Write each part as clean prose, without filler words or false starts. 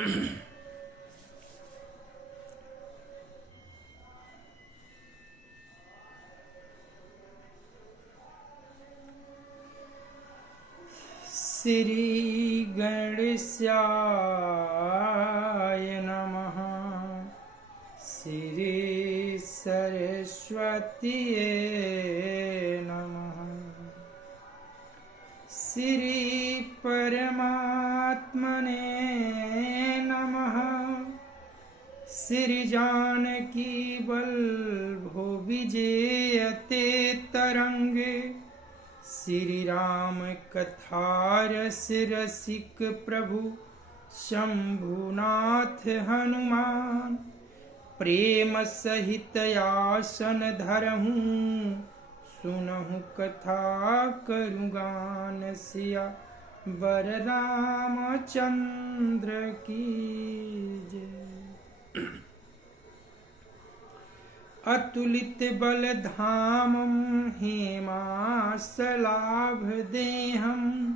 श्री गणेशाय नमः। श्री सरस्वतीये नमः। श्री परमात्मने नमः। श्री जानकी वल्लभो विजयते तरंगे। श्री राम कथारस रसिक प्रभु शंभुनाथ हनुमान। प्रेम सहित आसन धरहूँ सुनहु कथा करूँ गान। सिया वर रामचंद्र की जय। अतुलित बल धामं हेमासलाभ देहं।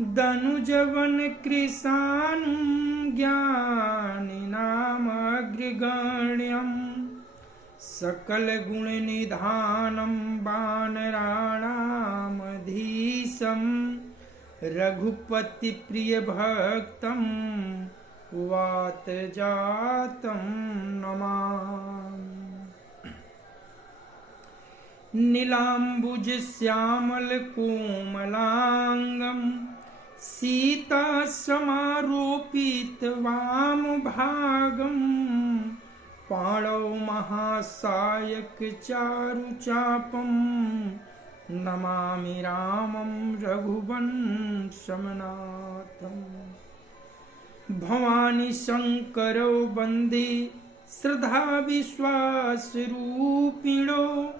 दनुजवन कृशानुं ज्ञानिनामग्रगण्यं। सकल गुण निधानं वानराणामधीशं। रघुपति प्रिय भक्तं वात जातं नमामि। नीलाम्बुज श्यामल कोमलांगं। सीता समारोपित वाम भागं। पाणौ महासायक चारु चापं। नमामि रामं रघुवंशमनाथम्। भवानी शंकरौ वन्दे श्रद्धा विश्वास रूपिणो।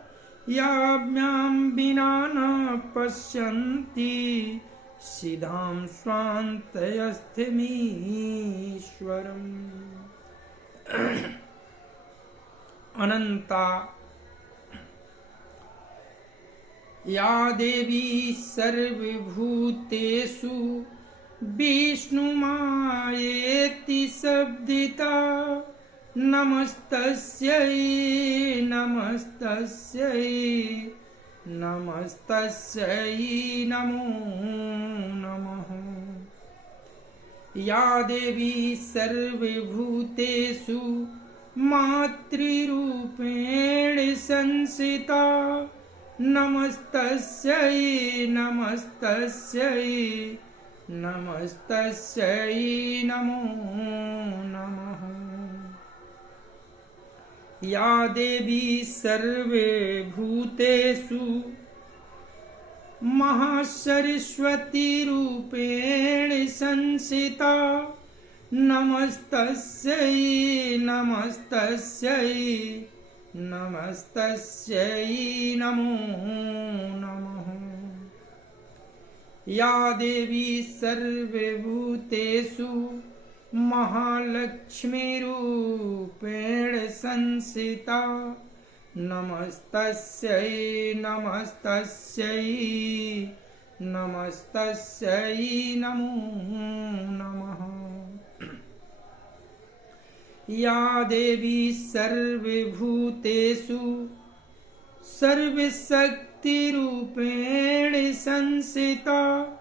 याभ्यां विना न पश्यन्ति सिद्धां स्वान्तयस्थमीश्वरम्। अनंता या देवी सर्वभूतेषु विष्णुमायेति शब्दिता। नमस्तस्यै नमस्तस्यै नमस्तस्यै नमो नमः। या देवी सर्वभूतेषु मातृरूपेण संस्थिता। नमस्तस्यै नमस्तस्यै नमस्तस्यै नमो नमः। या देवी सर्वभूतेषु महासरस्वती रूपेण संस्थिता। नमस्तस्यै नमस्तस्यै नमस्तस्यै नमो नमः। या देवी सर्वभूतेषु महालक्ष्मी रूपेण संस्थिता। नमस्तस्यै नमस्तस्यै नमस्तस्यै नमो नमः। या देवी सर्वभूतेषु सर्वशक्ति रूपेण संस्थिता।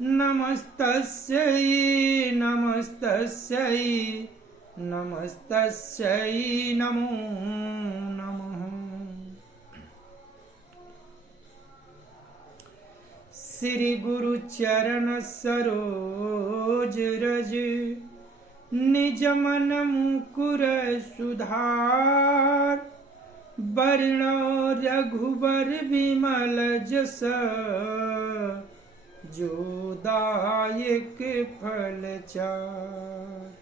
नमस्तस्यै नमस्तस्यै नमस्तस्यै नमो नमः। श्री गुरु चरण सरोज रज। निज मन मुकुर सुधार। वर्णो रघुबर विमल जस। जो दायक फल चार।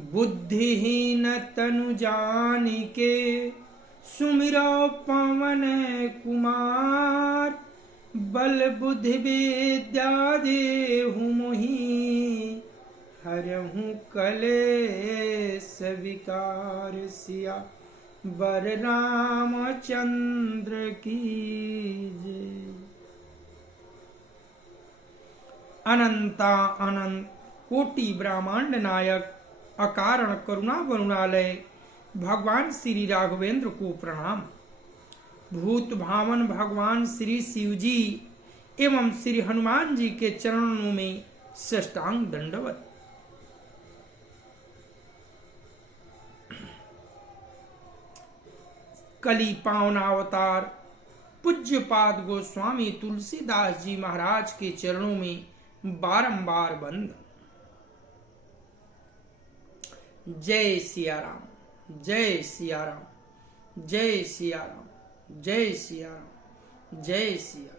बुद्धिहीन तनु जानिके सुमिरो पवन कुमार। बल बुद्धि विद्या देहु मोहि। हरहु कलेश विकार। सिया वर रामचंद्र की जय। अनंता अनंत कोटि ब्रह्मांड नायक अकारण करुणा वरुणालय भगवान श्री राघवेंद्र को प्रणाम। भूत भावन भगवान श्री शिव जी एवं श्री हनुमान जी के चरणों में साष्टांग दंडवत। कली पावनावतार पूज्यपाद गोस्वामी तुलसीदास जी महाराज के चरणों में बारंबार बंद। जय सिया राम, जय सिया राम, जय सिया राम, जय सिया राम, जय सिया राम।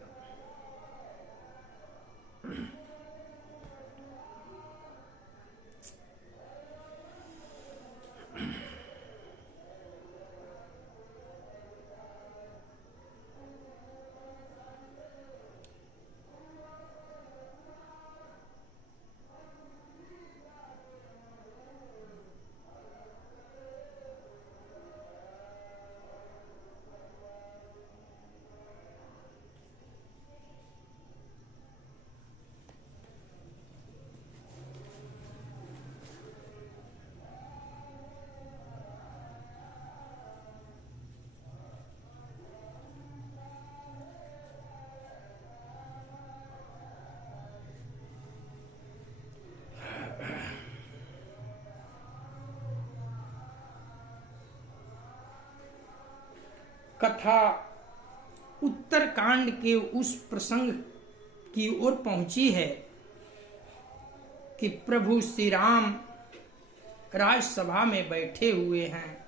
कथा उत्तरकांड के उस प्रसंग की ओर पहुंची है कि प्रभु श्री राम राजसभा में बैठे हुए हैं।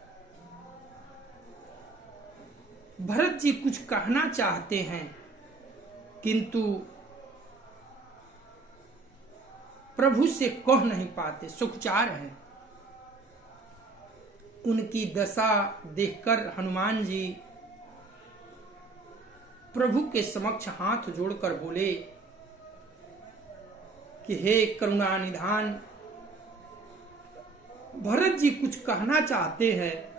भरत जी कुछ कहना चाहते हैं किंतु प्रभु से कह नहीं पाते, सुखचार हैं। उनकी दशा देखकर हनुमान जी प्रभु के समक्ष हाथ जोड़कर बोले कि हे करुणा निधान, भरत जी कुछ कहना चाहते हैं,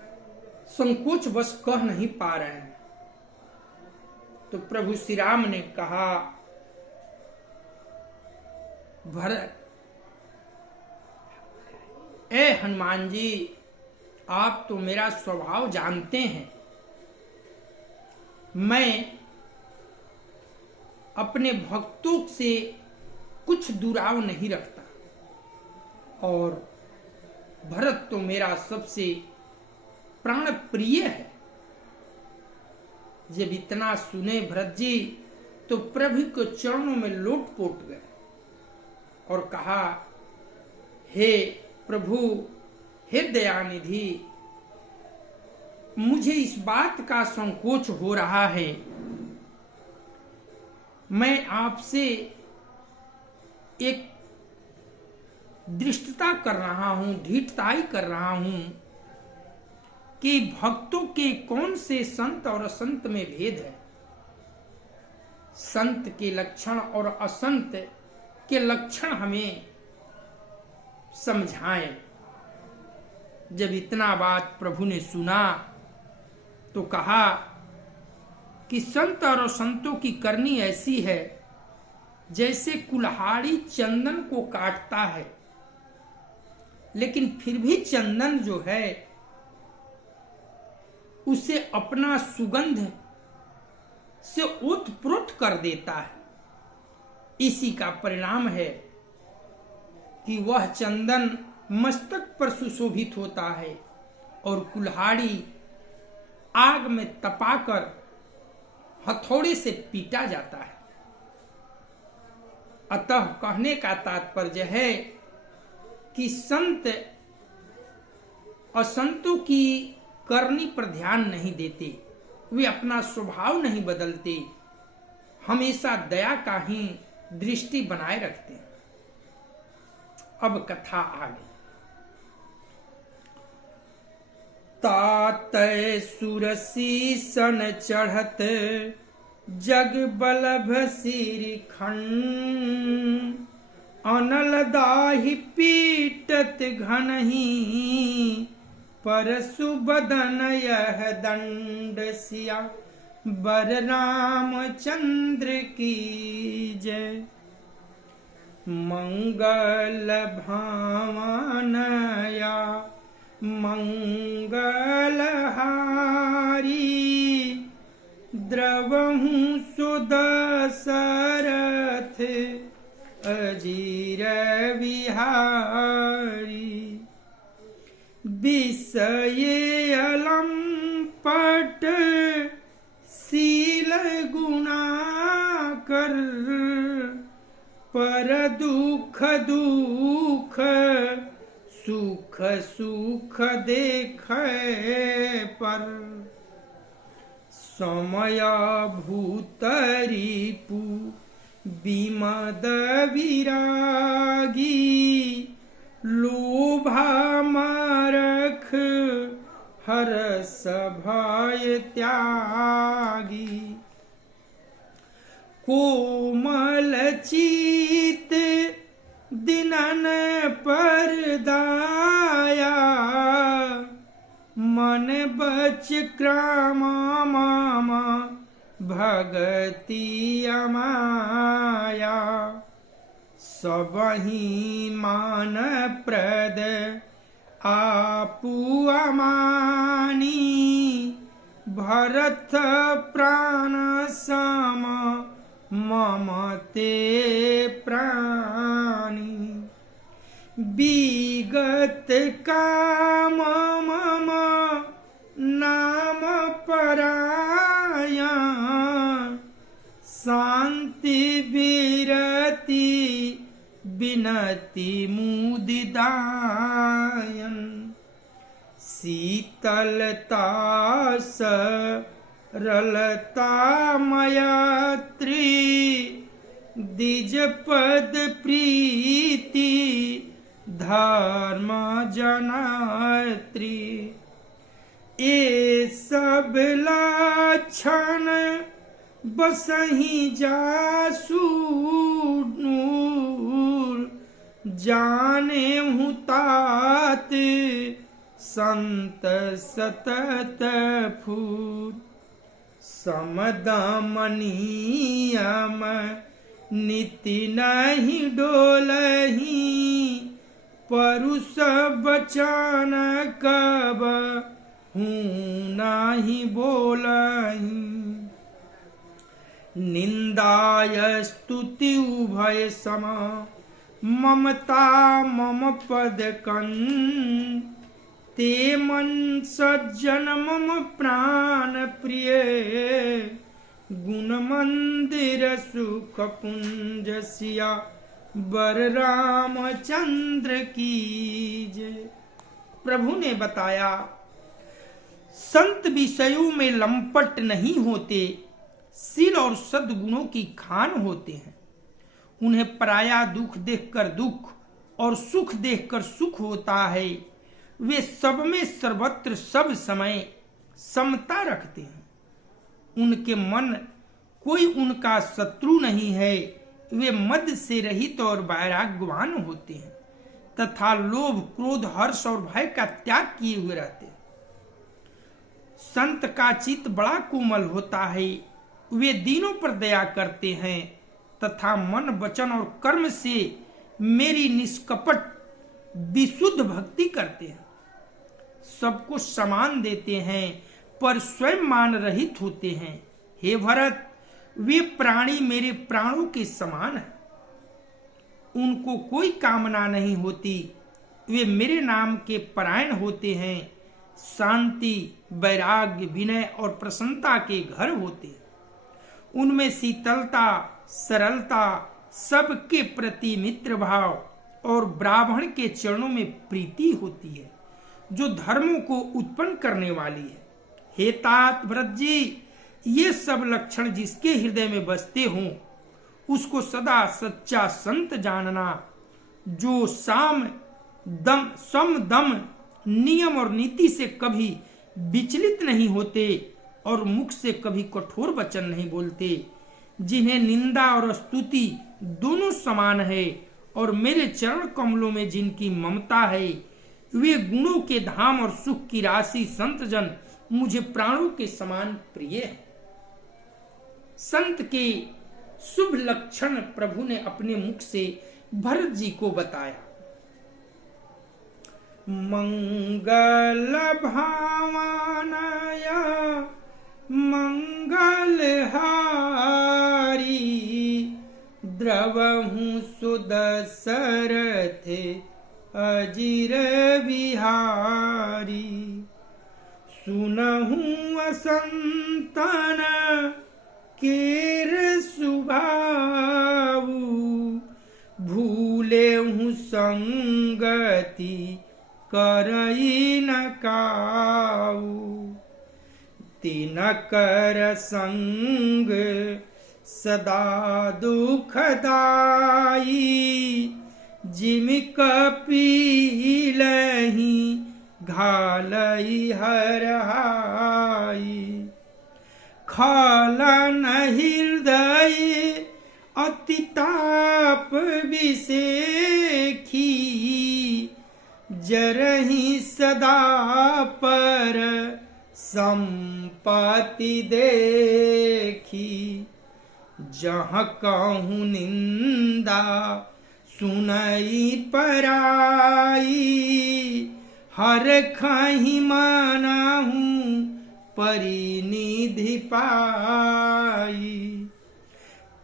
संकोच बस कह नहीं पा रहे हैं। तो प्रभु श्री राम ने कहा, भरत, ए हनुमान जी, आप तो मेरा स्वभाव जानते हैं। मैं अपने भक्तों से कुछ दुराव नहीं रखता और भरत तो मेरा सबसे प्राण प्रिय है। जब इतना सुने भरत जी तो प्रभु के चरणों में लोट-पोट गए और कहा, हे प्रभु, हे दयानिधि, मुझे इस बात का संकोच हो रहा है। मैं आपसे एक दृष्टता कर रहा हूं, ढीठताई कर रहा हूं कि भक्तों के कौन से संत और असंत में भेद है। संत के लक्षण और असंत के लक्षण हमें समझाएं। जब इतना बात प्रभु ने सुना तो कहा कि संत और संतों की करनी ऐसी है जैसे कुल्हाड़ी चंदन को काटता है, लेकिन फिर भी चंदन जो है उसे अपना सुगंध से ओतप्रोत कर देता है। इसी का परिणाम है कि वह चंदन मस्तक पर सुशोभित होता है और कुल्हाड़ी आग में तपाकर हथौड़े से पीटा जाता है। अतः कहने का तात्पर्य है कि संत असंतों की करनी पर ध्यान नहीं देते, वे अपना स्वभाव नहीं बदलते, हमेशा दया का ही दृष्टि बनाए रखते हैं। अब कथा आगे। तातय सुरसी सन चढ़त जग बलभ सिरि खंड, अनल दाहि पीटत घनहि परसु बदन यह दंड सिया बर रामचंद्र की जय। मंगल भावनया मंगलहारी द्रवहु सुदशरथ अजीर विहारी विषये अलंपट शील गुणाकर पर दुख दुख सुख सुख देखे पर समय भूतरिपु विमद विरागी लोभा मरख हरस भय त्यागी कोमल चित दिनन पर दाया मन बच क्राम मामा भगति अमाया सबही मान प्रद आपु अमानी भरत प्राण सम मम ते प्राणी विगत काम मम नाम पराया शांति विरति विनति मुदिदायन शीतलता सरलता मयत्री द्विज पद प्रीति धर्म जनत्री ये सब लक्षण बसही जासु नूर जाने हूँ तात संत सतत फूर समदमनियम नीति नहीं डोलही परुष बचन कब हूँ नहीं बोलही निंदाय स्तुति उभय सम ममता मम पद कन ते मन सज्जन मम प्राण प्रिय गुण मंदिर सुख कुंज सिया बर रामचंद्र की जय। प्रभु ने बताया संत विषयों में लंपट नहीं होते, शील और सद्गुणों की खान होते हैं। उन्हें पराया दुख देखकर दुख और सुख देखकर सुख होता है। वे सब में सर्वत्र सब समय समता रखते हैं। उनके मन कोई उनका शत्रु नहीं है। वे मद से रहित और वैराग्यवान होते हैं तथा लोभ क्रोध हर्ष और भय का त्याग किए हुए रहते हैं। संत का चित्त बड़ा कोमल होता है। वे दीनों पर दया करते हैं तथा मन वचन और कर्म से मेरी निष्कपट विशुद्ध भक्ति करते हैं। सबको समान देते हैं पर स्वयं मान रहित होते हैं। हे भरत, वे प्राणी मेरे प्राणों के समान हैं। उनको कोई कामना नहीं होती। वे मेरे नाम के परायण होते हैं। शांति वैराग्य विनय और प्रसन्नता के घर होते हैं। उनमें शीतलता सरलता सबके प्रति मित्र भाव और ब्राह्मण के चरणों में प्रीति होती है जो धर्मों को उत्पन्न करने वाली है। हे तात भरत जी, ये सब लक्षण जिसके हृदय में बसते हों उसको सदा सच्चा संत जानना, जो सम दम नियम और नीति से कभी विचलित नहीं होते और मुख से कभी कठोर वचन नहीं बोलते, जिन्हें निंदा और स्तुति दोनों समान है और मेरे चरण कमलों में जिनकी ममता है, वे गुणों के धाम और सुख की राशि संत जन मुझे प्राणों के समान प्रिय है। संत के शुभ लक्षण प्रभु ने अपने मुख से भरत जी को बताया। मंगल भावनया मंगलहारी, द्रवहु सुदशरथ अजिर बिहारी। सुनहु वसंतन केर सुभाऊ, भूलेहु संगति करई न काऊ। तिनकर संग सदा दुखदाई, जिम कपिलहि घालई हरहाई। खालन हृदय अतिताप विसेखी, जरहि सदा पर संपत्ति देखी। जहाँ कहूँ निंदा सुनई पराई, हर खहि मानहु परिनिधि पाई।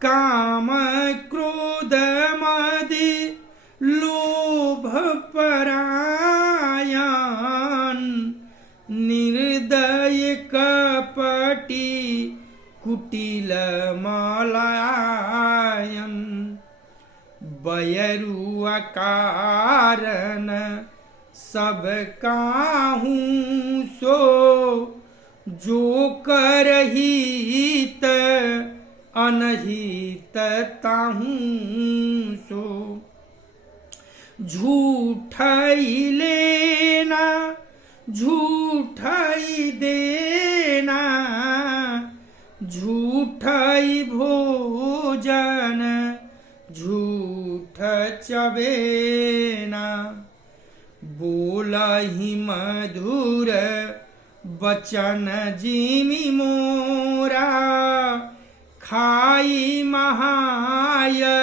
काम क्रोध मद लोभ परायण, निर्दय कपटी कुटिल मलायन। बयरु कारण सब काहूँ सो, जो करहित अनहित ताहूँ सो। झूठई लेना झूठई देना, झूठई भोजन झूठ चबेना। बोलहि मधुर बचन जिमि मोरा, खाई महायहि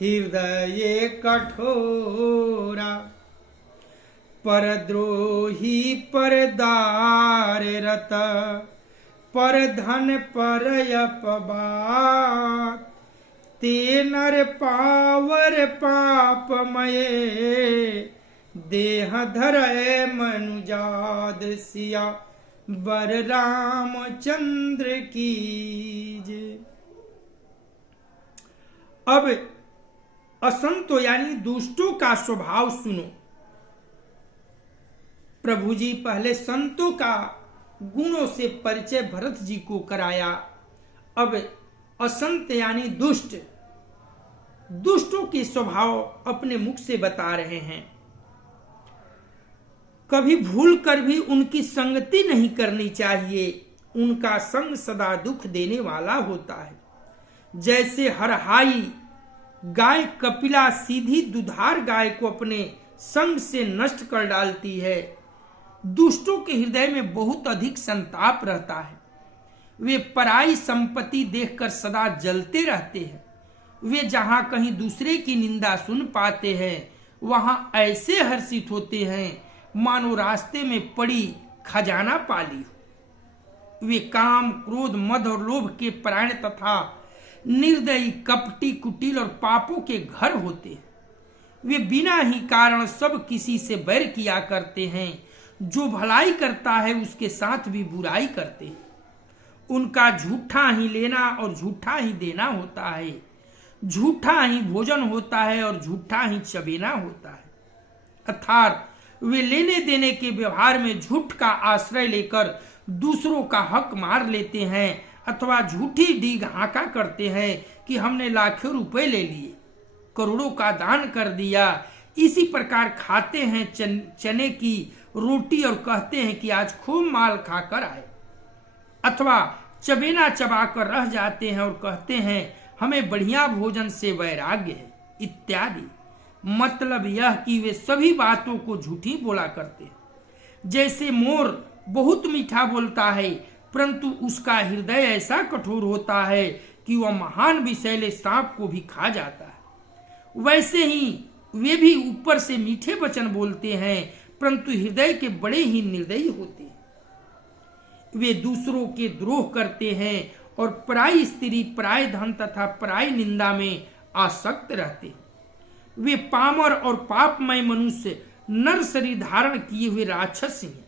हृदय कठोरा। परद्रोही परदार रत, पर धन पर अपबात। ते नर पावर पापमय, देह धरय मनुजाद सिया बर रामचंद्र की जय। अब असंतो यानी दुष्टों का स्वभाव सुनो। प्रभु जी पहले संतों का गुणों से परिचय भरत जी को कराया। अब असंत यानी दुष्ट, दुष्टों के स्वभाव अपने मुख से बता रहे हैं। कभी भूल कर भी उनकी संगति नहीं करनी चाहिए, उनका संग सदा दुख देने वाला होता है। जैसे हरहाई गाय कपिला सीधी दुधार गाय को अपने संग से नष्ट कर डालती है, दुष्टों के हृदय में बहुत अधिक संताप रहता है। वे पराई संपत्ति देखकर सदा जलते रहते हैं। वे जहां कहीं दूसरे की निंदा सुन पाते हैं, वहां ऐसे हर्षित होते हैं मानो रास्ते में पड़ी खजाना पाली हो। वे काम क्रोध मद और लोभ के परायण तथा निर्दयी कपटी कुटिल और पापों के घर होते हैं। वे बिना ही कारण सब किसी से बैर किया करते हैं। जो भलाई करता है उसके साथ भी बुराई करते हैं। उनका झूठा ही लेना और झूठा ही देना होता है, झूठा ही भोजन होता है और झूठा ही चबेना होता है। अर्थात वे लेने देने के व्यवहार में झूठ का आश्रय लेकर दूसरों का हक मार लेते हैं अथवा झूठी डीग हाका करते हैं कि हमने लाखों रुपए ले लिए, करोड़ों का दान कर दिया। इसी प्रकार खाते हैं चने की रोटी और कहते हैं कि आज खूब माल खाकर आए, अथवा चबेना चबाकर रह जाते हैं और कहते हैं हमें बढ़िया भोजन से वैराग्य है इत्यादि। मतलब यह कि वे सभी बातों को झूठी बोला करते हैं। जैसे मोर बहुत मीठा बोलता है परंतु उसका हृदय ऐसा कठोर होता है कि वह महान विषैले सांप को भी खा जाता है। वैसे ही वे भी ऊपर से मीठे वचन बोलते हैं, परंतु हृदय के बड़े ही निर्दयी होते हैं। वे दूसरों के द्रोह करते हैं और पराई स्त्री, पराय धन तथा पराई निंदा में आसक्त रहते हैं। वे पामर और पापमय मनुष्य, नर शरीर धारण किए हुए राक्षस हैं।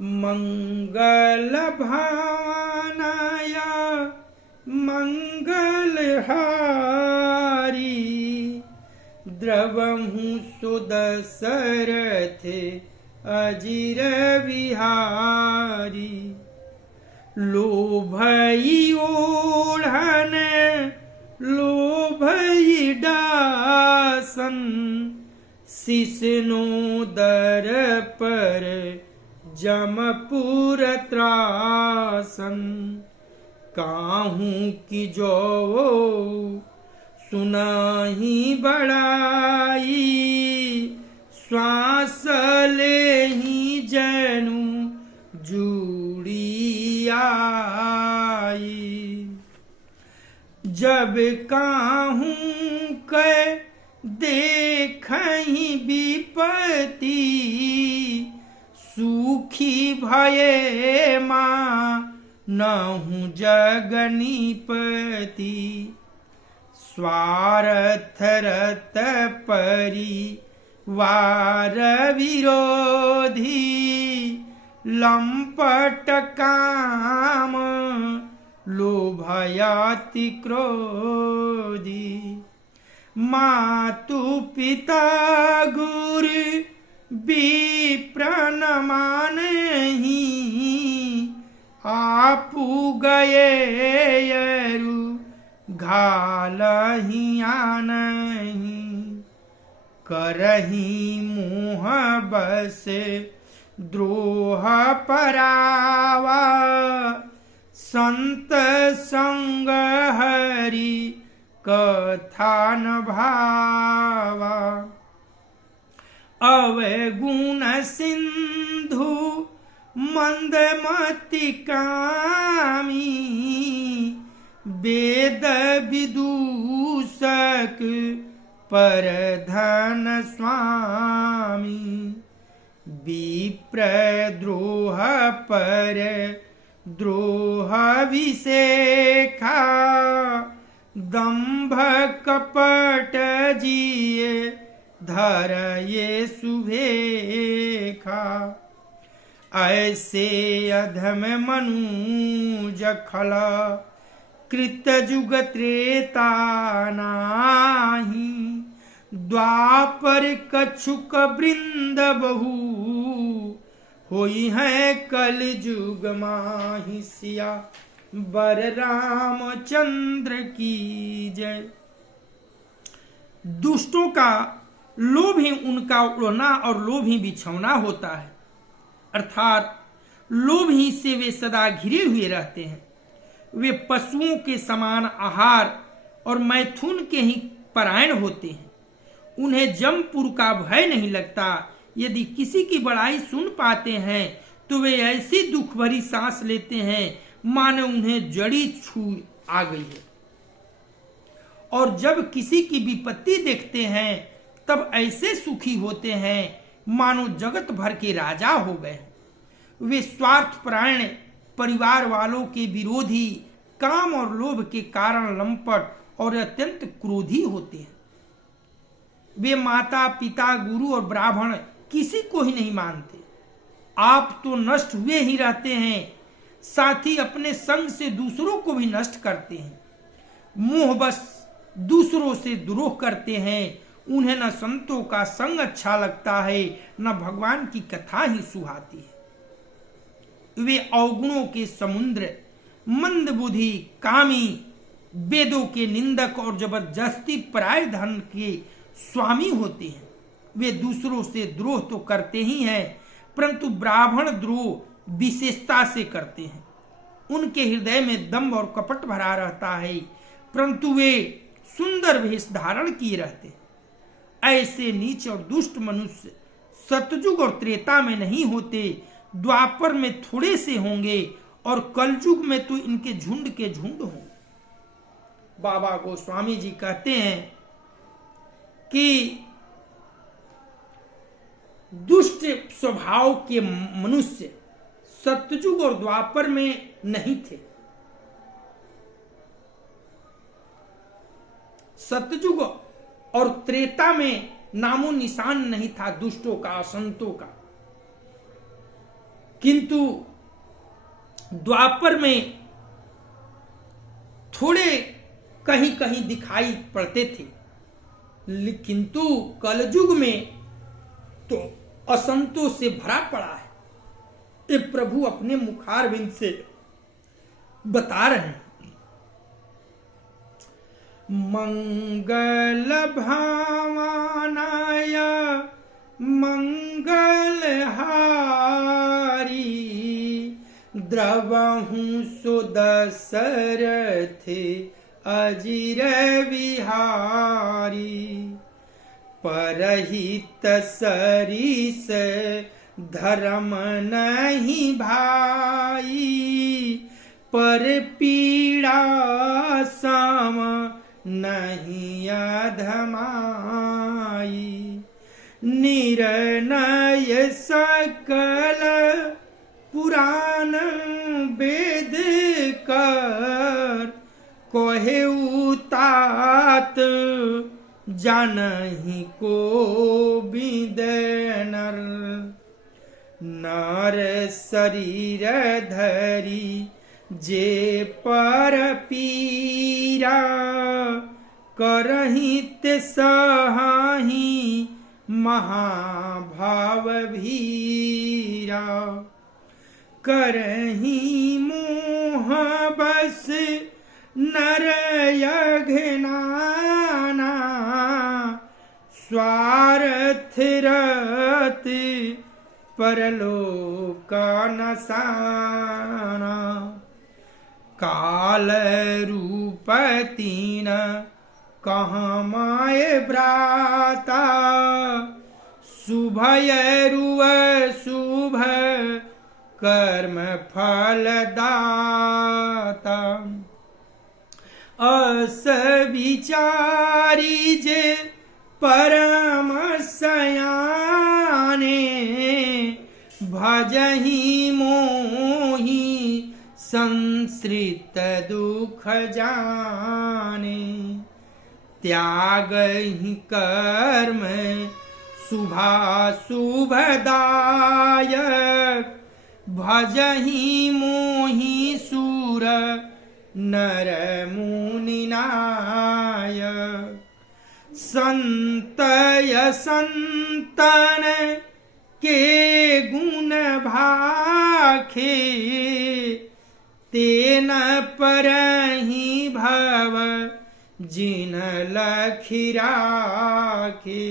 मंगल भावनाय मंगलहारी द्रवहु सुदशरथ अजिर विहारी। लोभई ओढ़न लोभई डासन सिसनो दर पर जमपुर त्रासन। काहू की जो सुनाही बड़ाई श्वास ले ही जनु जुड़ी आई। जब काहू के देखहि विपत्ति सुखी भये माँ नहु जगनीपति। स्वार्थ रत परिवार विरोधी लंपट काम लोभयाति क्रोधी। मातु पिता गुरु विप्र न मानहि आपु गए यरु घालहि आनहि। करहि मोह बस द्रोह परावा संत संग हरि कथा न भावा। अवगुण सिंधु मंदमति कामी वेद विदूषक परधन स्वामी। विप्र द्रोह पर द्रोह विषेखा दंभ कपट जिए धर ये सुभेखा। ऐसे अधम मनुज खला कृत जुग त्रेता नाही। द्वापर कछुक वृंद बहु होई है कल जुग माही। सिया बर रामचंद्र की जय। दुष्टों का लोभ ही उनका उड़ना और लोभ ही बिछौना होता है, अर्थात लोभ ही से वे सदा घिरे हुए रहते हैं। वे पशुओं के समान आहार और मैथुन के ही परायण होते हैं। उन्हें जमपुर का भय नहीं लगता। यदि किसी की बड़ाई सुन पाते हैं तो वे ऐसी दुख भरी सांस लेते हैं मानो उन्हें जड़ी छू आ गई है। और जब किसी की विपत्ति देखते हैं तब ऐसे सुखी होते हैं मानो जगत भर के राजा हो गए। वे स्वार्थपरायण, परिवार वालों के विरोधी, काम और लोभ के कारण लंपट और अत्यंत क्रोधी होते हैं। वे माता पिता, गुरु और ब्राह्मण किसी को ही नहीं मानते। आप तो नष्ट हुए ही रहते हैं, साथ ही अपने संग से दूसरों को भी नष्ट करते हैं। मोह बस दूसरों से द्रोह करते हैं। उन्हें न संतों का संग अच्छा लगता है, न भगवान की कथा ही सुहाती है। वे अवगुणों के समुद्र, मंद बुद्धि, कामी, वेदों के निंदक और जबरदस्ती पराय धन के स्वामी होते हैं। वे दूसरों से द्रोह तो करते ही हैं, परंतु ब्राह्मण द्रोह विशेषता से करते हैं। उनके हृदय में दंभ और कपट भरा रहता है, परंतु वे सुंदर वेश धारण किए रहते हैं। ऐसे नीच और दुष्ट मनुष्य सतयुग और त्रेता में नहीं होते, द्वापर में थोड़े से होंगे और कलयुग में तो इनके झुंड के झुंड हों। बाबा गोस्वामी जी कहते हैं कि दुष्ट स्वभाव के मनुष्य सतयुग और द्वापर में नहीं थे। सतयुग और त्रेता में नामो निशान नहीं था दुष्टों का, असंतों का, किंतु द्वापर में थोड़े कहीं कहीं दिखाई पड़ते थे, किंतु कलयुग में तो असंतों से भरा पड़ा है। ये प्रभु अपने मुखारविंद से बता रहे हैं। मंगल भावनाय मंगलहारी द्रवहु सुदशरथ अजिर विहारी परहित सरिस धर्म नहीं भाई पर पीड़ा सम नहीं अधमाई निर्णय सकल पुराण वेद कर कोहे उतात जानहि को विदनर नर शरीर धरी जे पर पीरा करहित सहाही महाभाव भीरा करही मोह बस नरयघनाना स्वार्थ रत परलोक नसाना काल रूप तीन कहाँ माय भ्राता शुभय रुव शुभ कर्म फलदाता अस विचारी जे परम सयाने भजहि मोहि संसृत दुख जाने त्यागहि कर्म शुभाशुभदायक भजहि मोहि सुर नर मुनिनाय संतय संतन के गुण भाखे तेन परहि भव जिन लखि राखे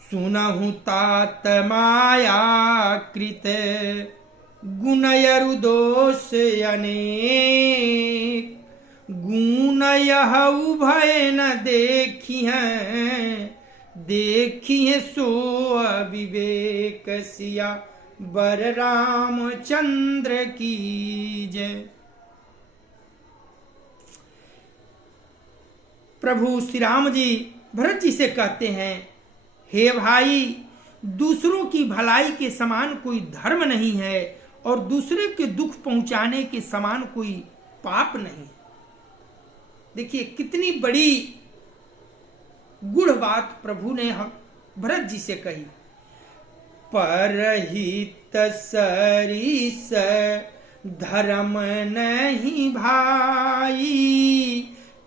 सुनहु तात माया कृत गुणयरु दोष अनेक गुण यह उभय न देखिए सो अविवेक सिया बर रामचंद्र की जय। प्रभु श्री राम जी भरत जी से कहते हैं, हे भाई, दूसरों की भलाई के समान कोई धर्म नहीं है और दूसरे के दुख पहुंचाने के समान कोई पाप नहीं है। देखिए कितनी बड़ी गूढ़ बात प्रभु ने भरत जी से कही। परहित सरिस धर्म नहीं भाई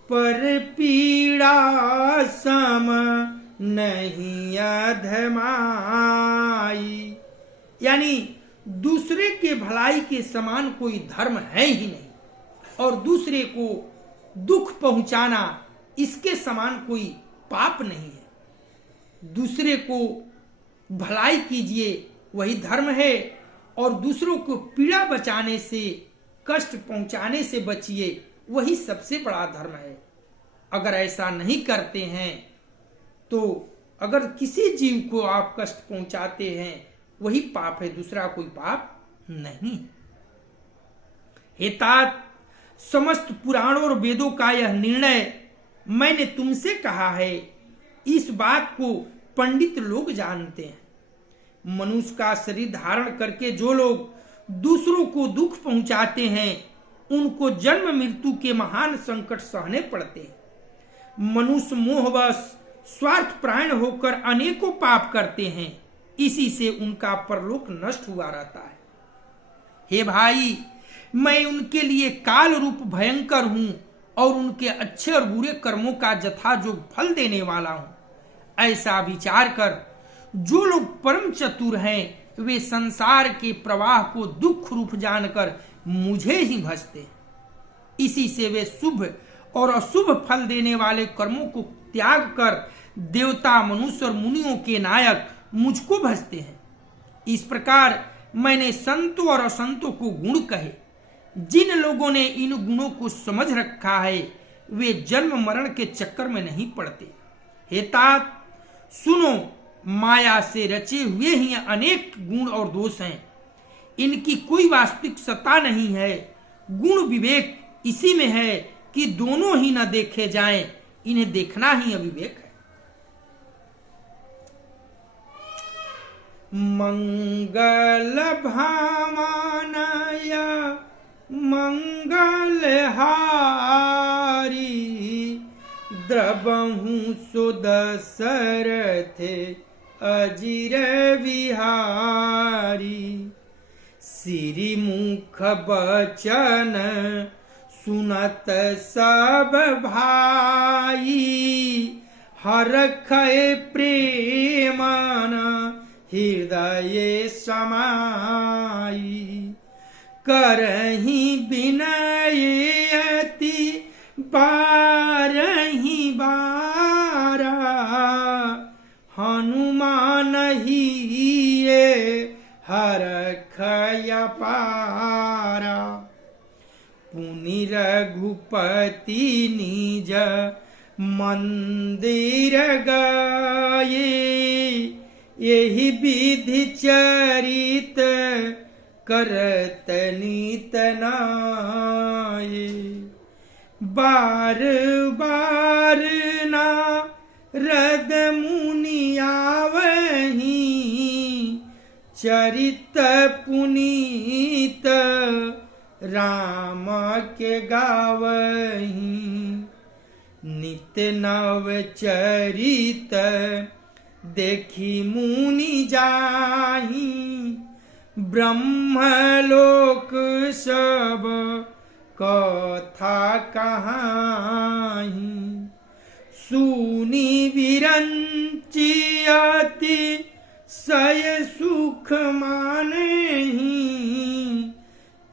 पर पीड़ा सम नहीं अधमाई, यानी दूसरे के भलाई के समान कोई धर्म है ही नहीं और दूसरे को दुख पहुंचाना इसके समान कोई पाप नहीं है। दूसरे को भलाई कीजिए वही धर्म है और दूसरों को पीड़ा बचाने से, कष्ट पहुंचाने से बचिए वही सबसे बड़ा धर्म है। अगर ऐसा नहीं करते हैं तो अगर किसी जीव को आप कष्ट पहुंचाते हैं वही पाप है, दूसरा कोई पाप नहीं। हे तात, समस्त पुराणों और वेदों का यह निर्णय मैंने तुमसे कहा है, इस बात को पंडित लोग जानते हैं। मनुष्य का शरीर धारण करके जो लोग दूसरों को दुख पहुंचाते हैं, उनको जन्म मृत्यु के महान संकट सहने पड़ते हैं। मनुष्य मोहवश स्वार्थपरायण होकर अनेकों पाप करते हैं, इसी से उनका परलोक नष्ट हुआ रहता है। हे भाई, मैं उनके लिए काल रूप भयंकर हूं और उनके अच्छे और बुरे कर्मों का यथायोग्य फल देने वाला हूं। ऐसा विचार कर जो लोग परम चतुर हैं, वे संसार के प्रवाह को दुख रूप जानकर मुझे ही भजते हैं। इसी से वे शुभ और अशुभ फल देने वाले कर्मों को त्याग कर देवता, मनुष्य और मुनियों के नायक मुझको भजते हैं। इस प्रकार मैंने संतों और असंतों को गुण कहे। जिन लोगों ने इन गुणों को समझ रखा है, वे जन्म मरण के चक्कर में नहीं पड़ते। हे तात, सुनो, माया से रचे हुए ही अनेक गुण और दोष हैं। इनकी कोई वास्तविक सत्ता नहीं है। गुण विवेक इसी में है कि दोनों ही न देखे जाएं, इन्हें देखना ही अविवेक है। मंगल भामानय मंगलहारी, द्रवहु सुदशरथ अजिर विहारी। सिरि मुख बचन सुनत सब भाई, हरखय प्रेमन हृदय समाई। करहि विनय अति बारहि बारा, हनुमान हिये हरखय पारा। पुनि रघुपति निज मंदिर गए, यही विधि चरित करत नीत नाये। बार बार नारद मुनि आवहि, चरित पुनीत राम के गावहि। नित्य नव चरित देखी मुनि जाहि, ब्रह्मलोक सब कथा कहाहि। सुनि विरंचि अति सय सुख मानहि,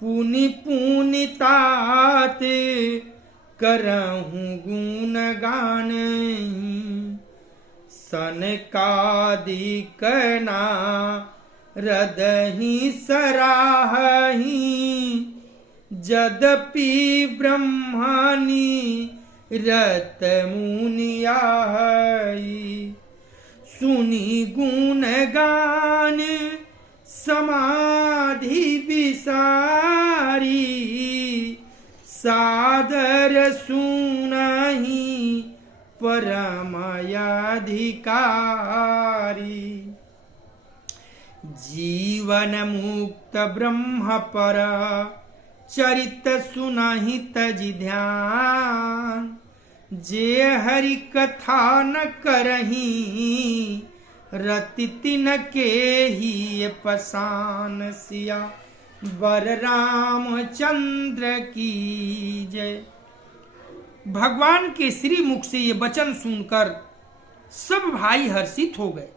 पुनि पुनि तात करहु गुण गानहि। सनकादिक नारदहि सराहहि, यद्यपि ब्रह्मणि रत मुनि आई। सुनि गुण गान समाधि विसारी, सादर सुनहि परमयाधिकारी। जीवन मुक्त ब्रह्म पर चरित सुनहि तजि ध्यान। जे हरि कथा न करहि, रति तिन के ही पसान। सिया वर रामचंद्र की जय। भगवान के श्री मुख से ये वचन सुनकर सब भाई हर्षित हो गए।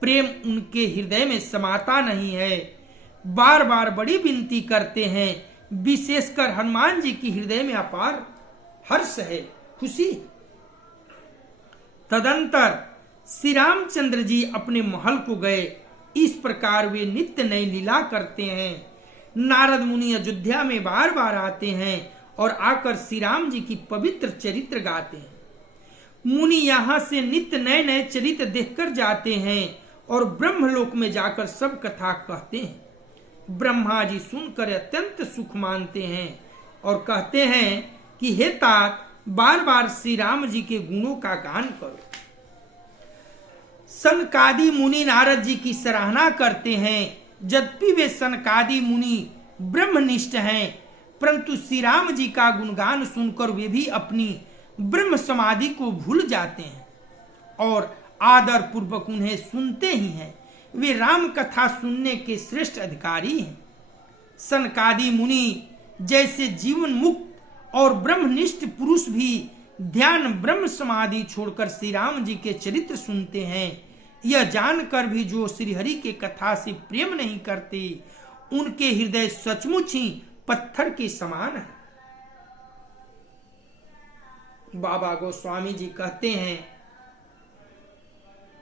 प्रेम उनके हृदय में समाता नहीं है। बार बार बड़ी विनती करते हैं। विशेषकर हनुमान जी की हृदय में अपार हर्ष है, खुशी। तदंतर श्री रामचंद्र जी अपने महल को गए। इस प्रकार वे नित्य नई लीला करते हैं। नारद मुनि अयोध्या में बार बार आते हैं और आकर श्री राम जी की पवित्र चरित्र गाते हैं। मुनि यहाँ से नित्य नए नए चरित्र देखकर जाते हैं और ब्रह्मलोक में जाकर सब कथा कहते हैं। ब्रह्मा जी सुनकर अत्यंत सुख मानते हैं और कहते हैं कि हे तात, बार बार श्री राम जी के गुणों का गान करो। सनकादि मुनि नारद जी की सराहना करते हैं। यद्यपि वे सनकादि मुनि ब्रह्मनिष्ठ हैं, परंतु श्री राम जी का गुणगान सुनकर वे भी अपनी ब्रह्म समाधि को भूल जाते हैं और आदर पूर्वक उन्हें सुनते ही हैं। वे राम कथा सुनने के श्रेष्ठ अधिकारी हैं। सनकादि मुनि जैसे जीवन मुक्त और ब्रह्मनिष्ठ पुरुष भी ध्यान ब्रह्म समाधि छोड़कर श्री राम जी के चरित्र सुनते हैं। यह जानकर भी जो श्री हरि के कथा से प्रेम नहीं करते, उनके हृदय सचमुच ही पत्थर के समान है। बाबा गोस्वामी जी कहते हैं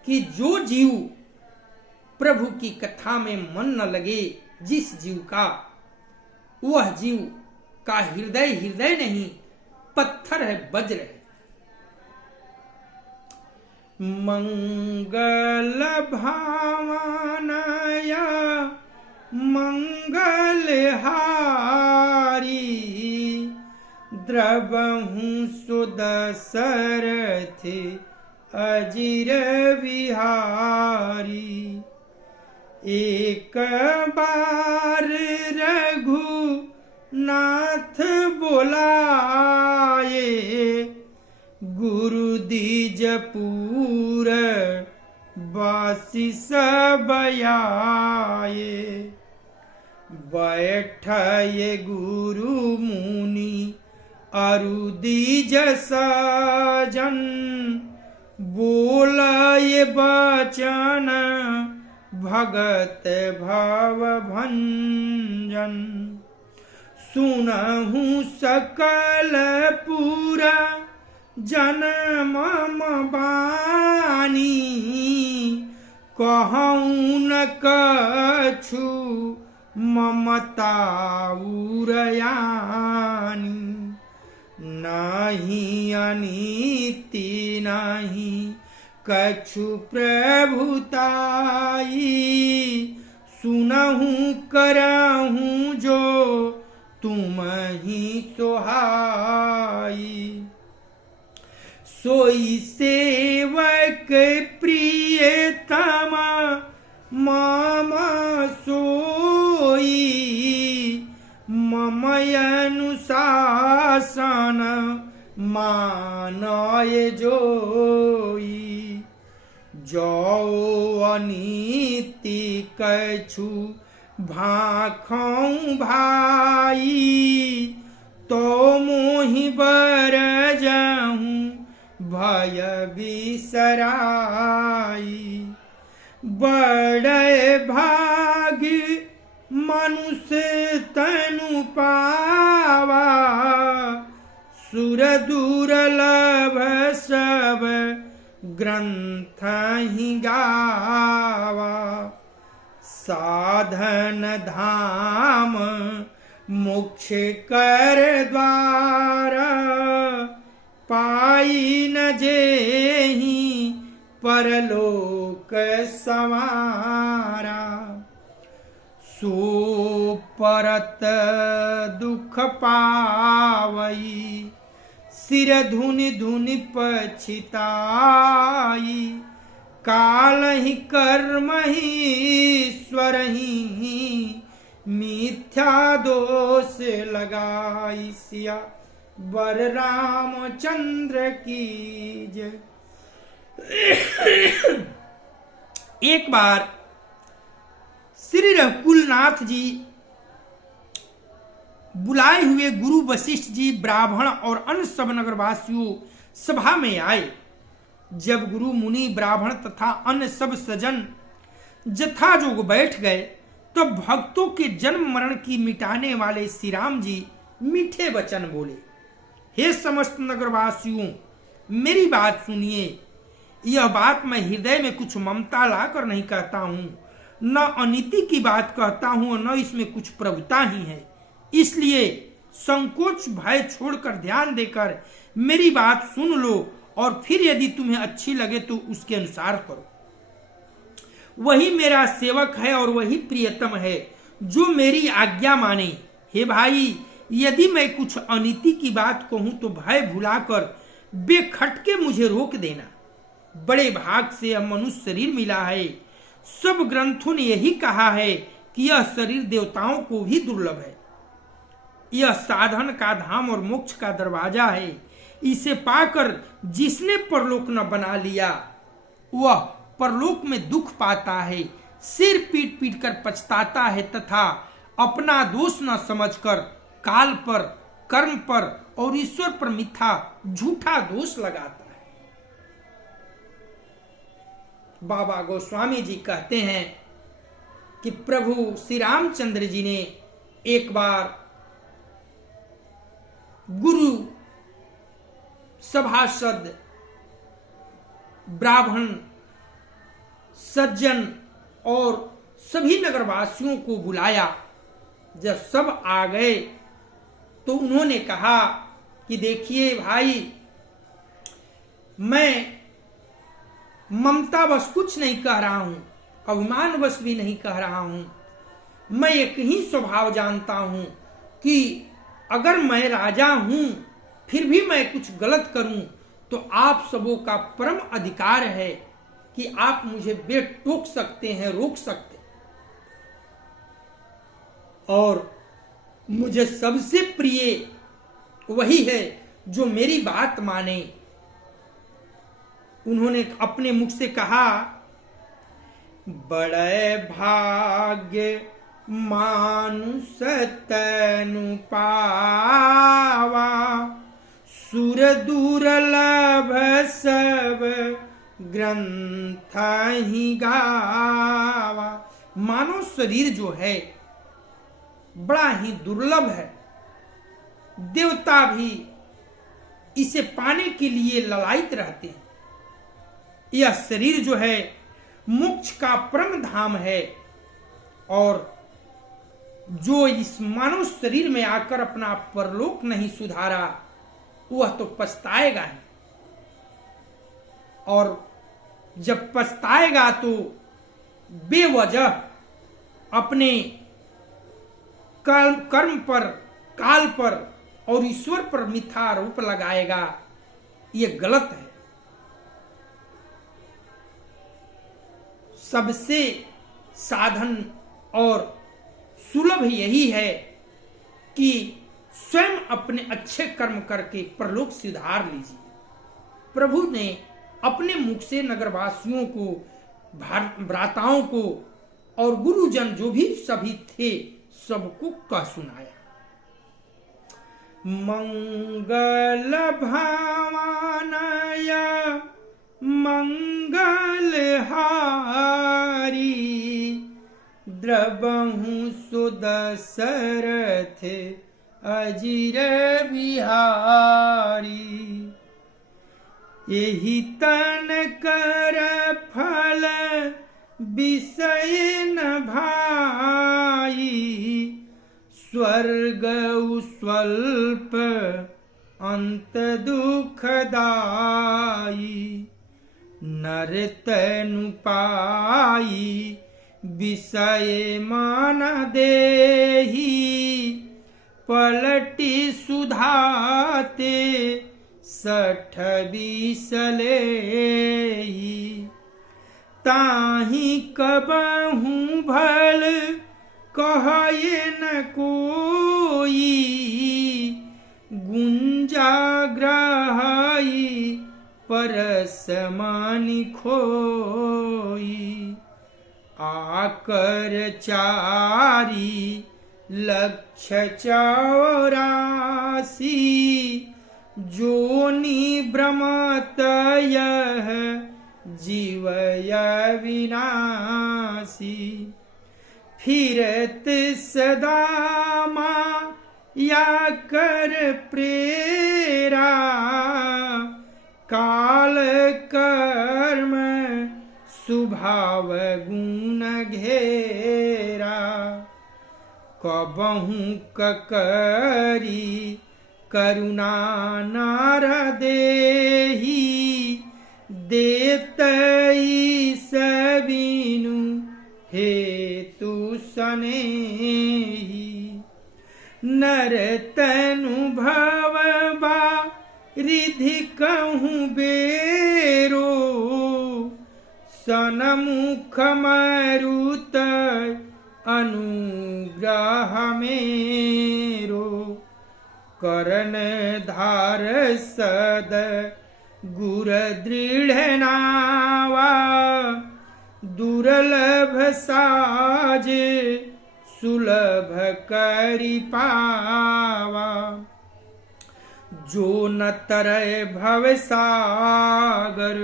कि जो जीव प्रभु की कथा में मन न लगे, जिस जीव का, वह जीव का हृदय हृदय नहीं, पत्थर है, वज्र है। मंगल भावनाया मंगल हारी, द्रवहु सुदशरथ अजिर विहारी। एक बार रघुनाथ बोलाए, गुरु दीजपुर बासी सब आए। बैठे गुरु मुनि अरु दीज सजन, बोलाए बचन भगत भव भंजन। सुनहु सकल पूरा जन्म बानी, कहूँ न कछु ममता उरयानी। नहीं अनीति नहीं कछु प्रभुताई, सुनहु करहूँ जो तुम ही सोहाई। सोई सेवक प्रियतम मम सोई, मम अनुशासन मानय जोई। जो अनीति कछु भाखौं भाई, तो मोहि बर जाऊं भय बिसराई। बड़े भाग मनुष्य तनु पावा, सुर दुर्लभ सब ग्रंथ ही गावा। साधन धाम मोक्ष कर द्वार, पाई न जेहि परलोक समारा। सो परत दुख पावई, सिर धुनि धुनि पछिताई। काल ही कर्म ही ईश्वर ही, मिथ्या दोष लगाई। सिया बर रामचंद्र की जय। एक बार श्री रघुकुलनाथ जी बुलाए हुए गुरु वशिष्ठ जी, ब्राह्मण और अन्य सब नगरवासियों सभा में आए। जब गुरु मुनि ब्राह्मण तथा अन्य सब सज्जन जथाजोग बैठ गए, तो भक्तों के जन्म मरण की मिटाने वाले श्री राम जी मीठे वचन बोले। हे समस्त नगरवासियों, मेरी बात सुनिए। यह बात मैं हृदय में कुछ ममता लाकर नहीं कहता हूँ, न अनीति की बात कहता हूँ और न इसमें कुछ प्रभुता ही है। इसलिए संकोच भय छोड़कर ध्यान देकर मेरी बात सुन लो और फिर यदि तुम्हें अच्छी लगे तो उसके अनुसार करो। वही मेरा सेवक है और वही प्रियतम है। जो मेरी आज्ञा माने। हे भाई, यदि मैं कुछ अनीति की बात कहूं तो भय भुलाकर बेखटके मुझे रोक देना। बड़े भाग से यह मनुष्य शरीर मिला है। सब ग्रंथों ने यही कहा है कि यह शरीर देवताओं को भी दुर्लभ है। यह साधन का धाम और मोक्ष का दरवाजा है। इसे पाकर जिसने परलोक न बना लिया वह परलोक में दुख पाता है, सिर पीट पीट कर पछताता है तथा अपना दोष न समझकर काल पर, कर्म पर और ईश्वर पर मिथ्या झूठा दोष लगाता है। बाबा गोस्वामी जी कहते हैं कि प्रभु श्री रामचंद्र जी ने एक बार गुरु, सभासद, ब्राह्मण, सज्जन और सभी नगरवासियों को बुलाया। जब सब आ गए तो उन्होंने कहा कि देखिए भाई, मैं ममतावश कुछ नहीं कह रहा हूं, अभिमानवश भी नहीं कह रहा हूं। मैं एक ही स्वभाव जानता हूं कि अगर मैं राजा हूं फिर भी मैं कुछ गलत करूं तो आप सबों का परम अधिकार है कि आप मुझे बेटोक सकते हैं, रोक सकते हैं। और मुझे सबसे प्रिय वही है जो मेरी बात माने। उन्होंने अपने मुख से कहा, बड़े भाग्य मानुष तनु पावा, सुर दुर्लभ सब ग्रंथ ही गावा। मानव शरीर जो है बड़ा ही दुर्लभ है। देवता भी इसे पाने के लिए ललायित रहते हैं। यह शरीर जो है मोक्ष का परम धाम है और जो इस मानव शरीर में आकर अपना परलोक नहीं सुधारा वह तो पछताएगा ही। और जब पछताएगा तो बेवजह अपने कर्म पर, काल पर और ईश्वर पर मिथ्या आरोप लगाएगा। यह गलत है। सबसे साधन और सुलभ यही है कि स्वयं अपने अच्छे कर्म करके परलोक सुधार लीजिए। प्रभु ने अपने मुख से नगरवासियों को, भ्राताओं को और गुरुजन जो भी सभी थे सबको कह सुनाया। मंगल भावनय मंगल हारी, द्रबहु सुदशरथ अजिर बिहारी। एहि तन कर फल विषय न भाई, स्वर्ग स्वल्प अंत दुखदाई। नर तनु पाई विषय मान देही, पलटी सुधाते 60 लेही। ताहि कबहु भल कहे न कोई, गुंजा ग्रहाई परस मानि खोई। आकर 4,84,000 जोनि भ्रमत यह जीवय विनाशी। फिरत सदा माया कर प्रेरा, काल कर्म स्वभाव गुण घेरा। कबहु ककरी करुणा नार देही, देतई सबिनु हेतु सनेही। रिधि कहूँ बेरो, सनमुख मरुत अनुग्रह मेरो। करण धार सद गुर दृढ़ नावा, दुर्लभ साजे सुलभ करि पावा। जो न तरय भव सागर,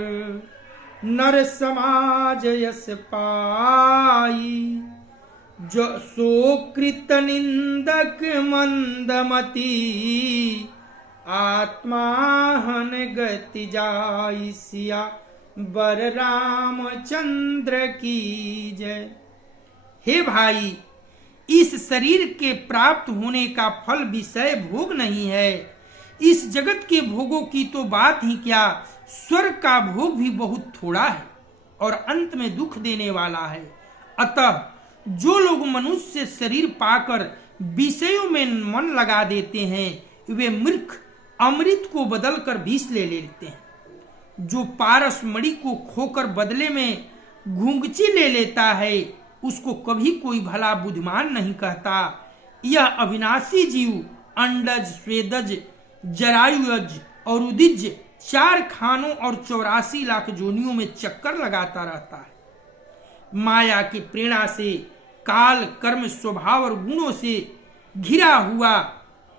नर समाज यस पाई। जो सो कृत निंदक मंदमती, आत्माहन गति जाई। सिया बर रामचंद्र की जय। हे भाई, इस शरीर के प्राप्त होने का फल विषय भोग नहीं है। इस जगत के भोगों की तो बात ही क्या, स्वर्ग का भोग भी बहुत थोड़ा है और अंत में दुख देने वाला है। अतः जो लोग मनुष्य शरीर पाकर विषयों में मन लगा देते हैं, वे मूर्ख अमृत को बदलकर विष ले लेते हैं। जो पारस मणि को खोकर बदले में घुंघची ले लेता है, उसको कभी कोई भला बुद्धिमान नहीं कहता। यह अविनाशी जीव अंडज, स्वेदज, जरायुज और उदिज 4 खानों और 84 लाख जोनियों में चक्कर लगाता रहता है। माया की प्रेरणा से काल, कर्म, स्वभाव और गुणों से घिरा हुआ,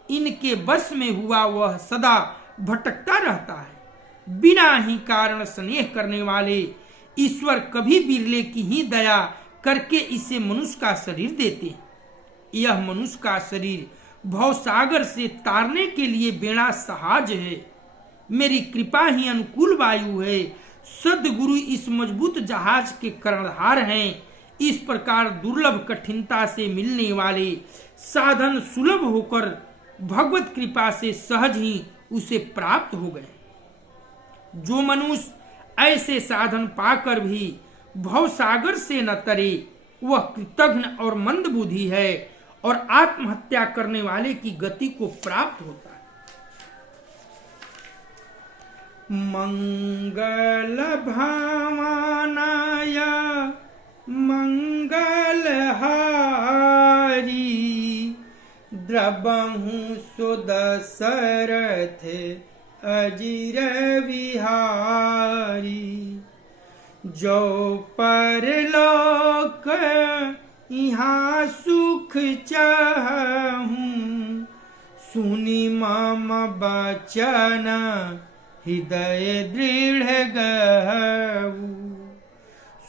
इनके बस में हुआ वह सदा भटकता रहता है। बिना ही कारण स्नेह करने वाले ईश्वर कभी बिरले की ही दया करके इसे मनुष्य का शरीर देते हैं। यह मनुष्य का शरीर भवसागर से तारने के लिए बेड़ा सहाज है। मेरी कृपा ही अनुकूल वायु है। सद्गुरु इस मजबूत जहाज के कर्णधार हैं। इस प्रकार दुर्लभ कठिनता से मिलने वाले साधन सुलभ होकर भगवत कृपा से सहज ही उसे प्राप्त हो गए। जो मनुष्य ऐसे साधन पाकर भी भवसागर से न तरे, वह कृतघ्न और मंद बुद्धि है और आत्महत्या करने वाले की गति को प्राप्त होता है। मंगल भावनाय मंगल हारी, द्रबहु सुदशरथ अजिर विहारी। जो परलोक यहाँ सुख चाहूं, सुनि मम बचन हृदय दृढ़ गहु।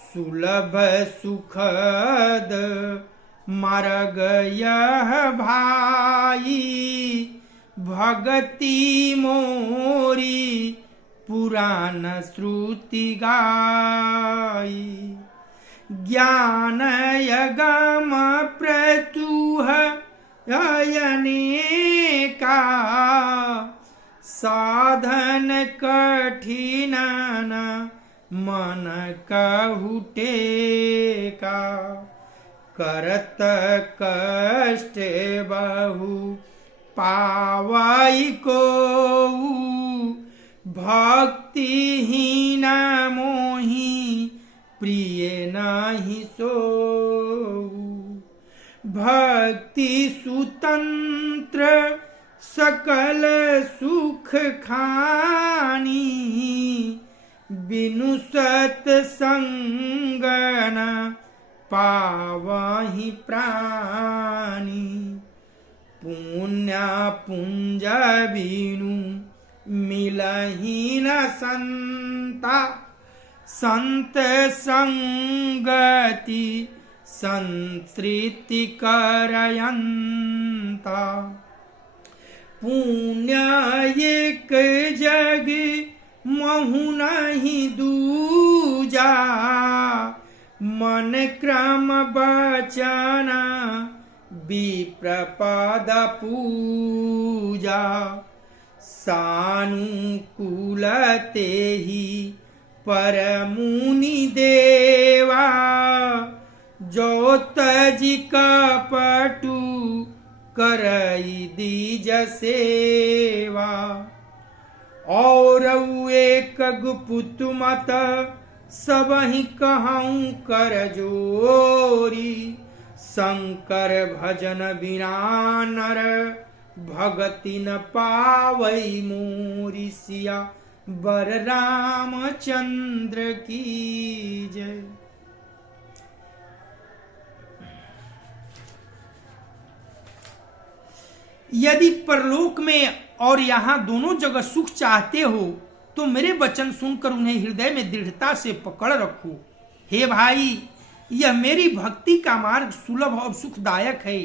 सुलभ सुखद मार्ग यह भाई, भगति मोरी पुराण श्रुति गाई। ज्ञान यगम प्रतुह अनेका, साधन कठिन मन कहुटे का। करत कष्ट बहु पावई को, भक्तिहीन मोहि प्रिय नाही सो। भक्ति सुतंत्र सकल सुख खानी, बिनु सत्संगन पावहि प्राणी। पुण्य पुंज बिनु मिलहि न संता, संत संगति संसृति करयंता। पुण्य एक जग महु नहीं दूजा, मन क्रम बचन विप्रपद पूजा। सानुकूल तेहि परमुनि देवा, जो तजि कपटु करई दीज सेवा। और एक गुपुत मत सबहि कहूँ कर जोरी। शंकर भजन बिना नर भगति न पावई मोरी। सिया बर रामचंद्र की जय। यदि परलोक में और यहाँ दोनों जगह सुख चाहते हो तो मेरे वचन सुनकर उन्हें हृदय में दृढ़ता से पकड़ रखो। हे भाई, यह मेरी भक्ति का मार्ग सुलभ और सुखदायक है।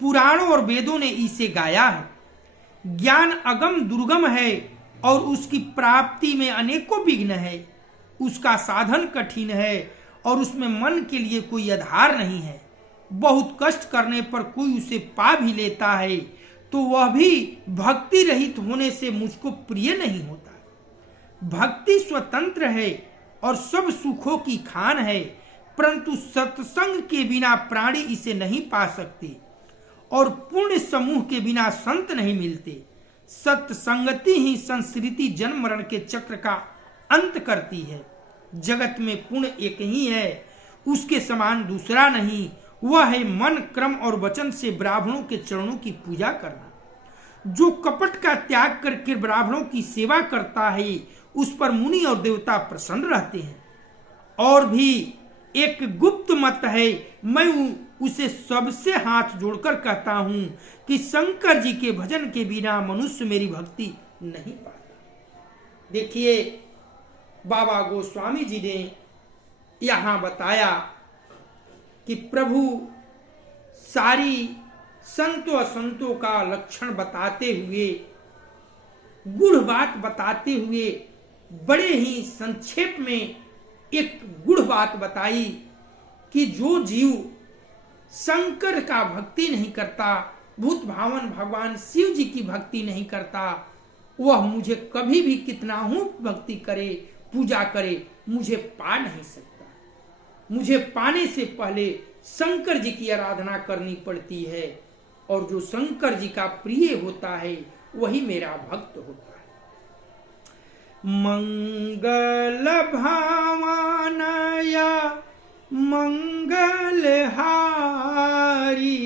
पुराणों और वेदों ने इसे गाया है। ज्ञान अगम दुर्गम है और उसकी प्राप्ति में अनेकों विघ्न है। उसका साधन कठिन है और उसमें मन के लिए कोई आधार नहीं है। बहुत कष्ट करने पर कोई उसे पा भी लेता है तो वह भी भक्ति रहित होने से मुझको प्रिय नहीं होता। भक्ति स्वतंत्र है और सब सुखों की खान है, परंतु सत्संग के बिना प्राणी इसे नहीं पा सकते और पुण्य समूह के बिना संत नहीं मिलते। सत्संगति ही संस्कृति जन्म मरण के चक्र का अंत करती है। जगत में पुण्य एक ही है, उसके समान दूसरा नहीं। वह है मन, क्रम और वचन से ब्राह्मणों के चरणों की पूजा करना। जो कपट का त्याग करके ब्राह्मणों की सेवा करता है उस पर मुनि और देवता प्रसन्न रहते हैं। और भी एक गुप्त मत है, मैं उसे सबसे हाथ जोड़कर कहता हूं कि शंकर जी के भजन के बिना मनुष्य मेरी भक्ति नहीं पाता। देखिए, बाबा गोस्वामी जी ने यहां बताया कि प्रभु सारी संतों असंतों का लक्षण बताते हुए, गूढ़ बात बताते हुए बड़े ही संक्षेप में एक गूढ़ बात बताई कि जो जीव शंकर का भक्ति नहीं करता, भूत भावन भगवान शिव जी की भक्ति नहीं करता, वह मुझे कभी भी कितना हूं भक्ति करे, पूजा करे, मुझे पा नहीं सकता। मुझे पाने से पहले शंकर जी की आराधना करनी पड़ती है और जो शंकर जी का प्रिय होता है वही मेरा भक्त होता है। मंगल भावनया मंगल हारी,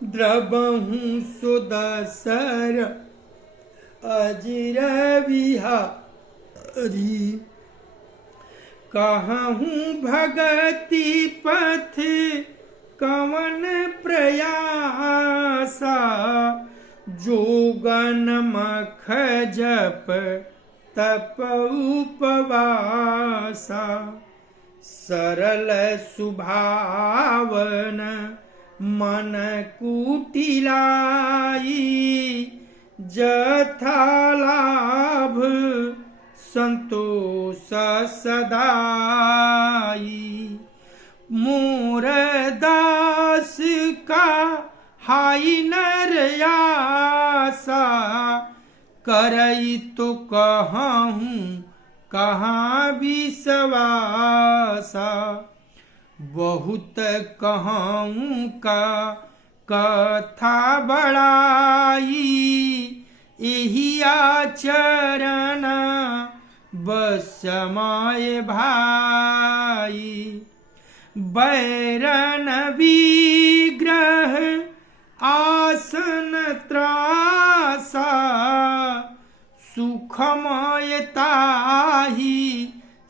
द्रबहु सुदसर अजिर बिहारी। कहूँ भगति पथ कवन प्रयासा, जोगन मख जप तप उपवासा। सरल सुभावन मन कुटिलाई, जथा लाभ संतोष सदाई। मोर दास का हाई नर आसा, करई तो कहूँ कहाँ विश्वासा। बहुत कहूँ का कथा बड़ाई, एही आचरण बसमय भाई। बैरन विग्रह आसन त्रासा, सुखमयताहि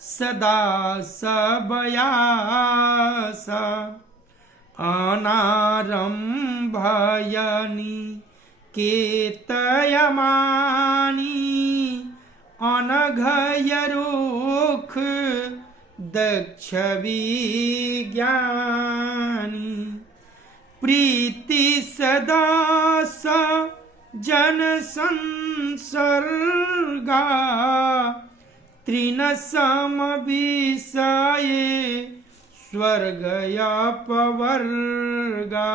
सदा सबयासा। अनारंभयनि केतयमानी, अनघय रुख दक्ष विज्ञानी। प्रीति सदा स जन संसर्गा, तृण सम विषय स्वर्ग अपवर्गा।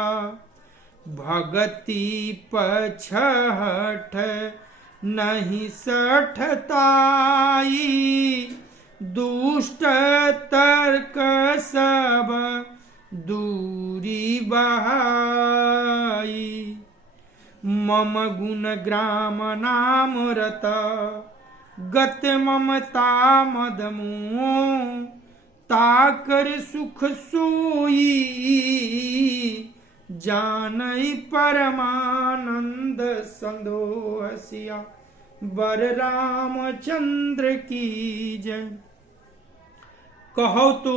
भगति पछहठ नहीं सठताई, दुष्ट तर्क सब दूरी बहाई। मम गुण ग्राम नाम रत गत ममता मदमो ताकर सुख सोई जानई परमानंद संदोहसिया बर रामचंद्र की जय। कहो तो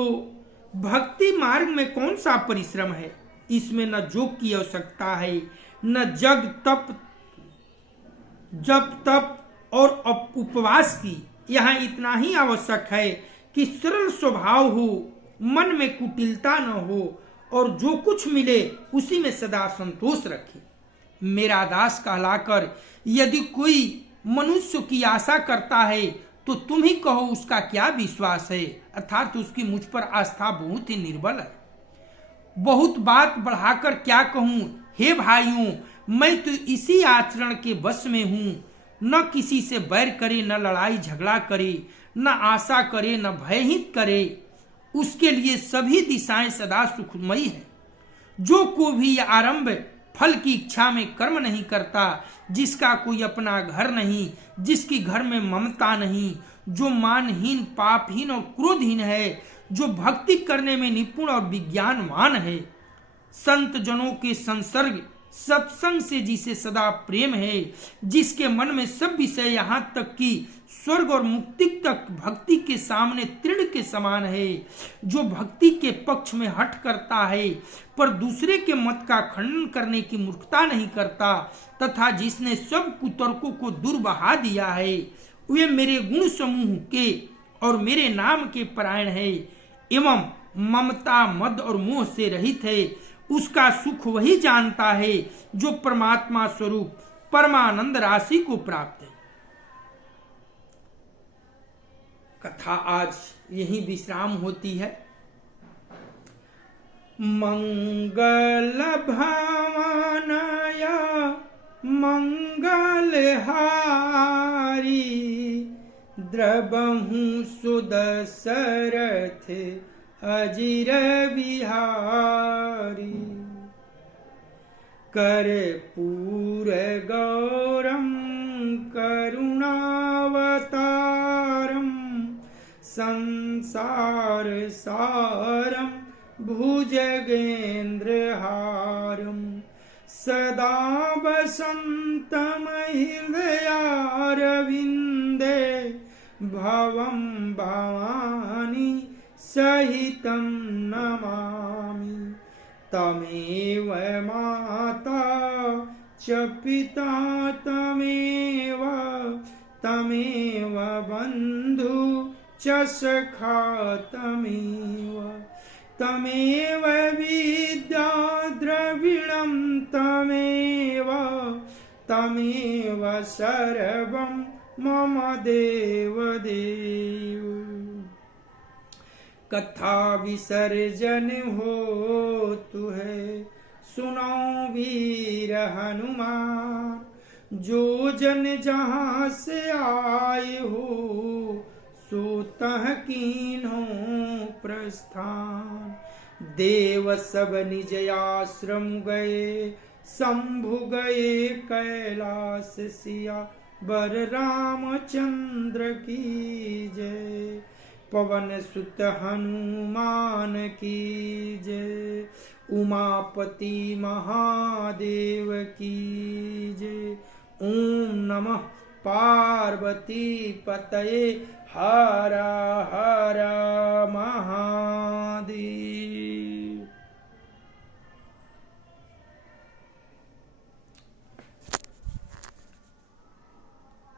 भक्ति मार्ग में कौन सा परिश्रम है? इसमें न जोग की आवश्यकता है, न जप तप और उपवास की। यहाँ इतना ही आवश्यक है कि सरल स्वभाव हो, मन में कुटिलता न हो और जो कुछ मिले उसी में सदा संतोष रखे। मेरा दास कहलाकर यदि कोई मनुष्य की आशा करता है तो तुम ही कहो उसका क्या विश्वास है, अर्थात उसकी मुझ पर आस्था बहुत ही निर्बल है। बहुत बात बढ़ाकर क्या कहूं, हे भाइयों, मैं तो इसी आचरण के वश में हूं, न किसी से बैर करे, न लड़ाई झगड़ा करे, न आशा करे, न भयहित करे। उसके लिए सभी दिशाएं सदा सुखमयी है। जो को भी आरंभ फल की इच्छा में कर्म नहीं करता, जिसका कोई अपना घर नहीं, जिसकी घर में ममता नहीं, जो मानहीन, पापहीन और क्रोधहीन है, जो भक्ति करने में निपुण और विज्ञानवान है, संत जनों के संसर्ग सत्संग से जिसे सदा प्रेम है, जिसके मन में सब विषय यहाँ तक कि स्वर्ग और मुक्ति तक भक्ति के सामने तृण के समान है, जो भक्ति के पक्ष में हट करता है पर दूसरे के मत का खंडन करने की मूर्खता नहीं करता, तथा जिसने सब कुतर्कों को दूर बहा दिया है, वे मेरे गुण समूह के और मेरे नाम के परायण है एवं ममता मद और मोह से रहित है। उसका सुख वही जानता है जो परमात्मा स्वरूप परमानंद राशि को प्राप्त है। कथा आज यही विश्राम होती है। मंगल भावनया मंगल हारी द्रबहु सुदशरथ अजिर बिहारी कर्पूर गौरम करुणावतारम संसार सारम भुजगेन्द्रहारम सदा वसंतम हृदयारविंदे भवं भवानी सहितं नमामि। तमेव माता च पिता तमेव बन्धु च सखा तमेव विद्या द्रविणं तमेव सर्वं मम देवदेव। कथा विसर्जन हो तु है सुनो वीर हनुमान, जो जन जहाँ से आए हो सो तह कीन्हो प्रस्थान। देव सब निज आश्रम गए, शंभु गए कैलाश सिया बर रामचंद्र की जय। पवन सुत हनुमान की जय। उमापति महादेव की जय। ओम नमः पार्वती पतये हर हर महादेव।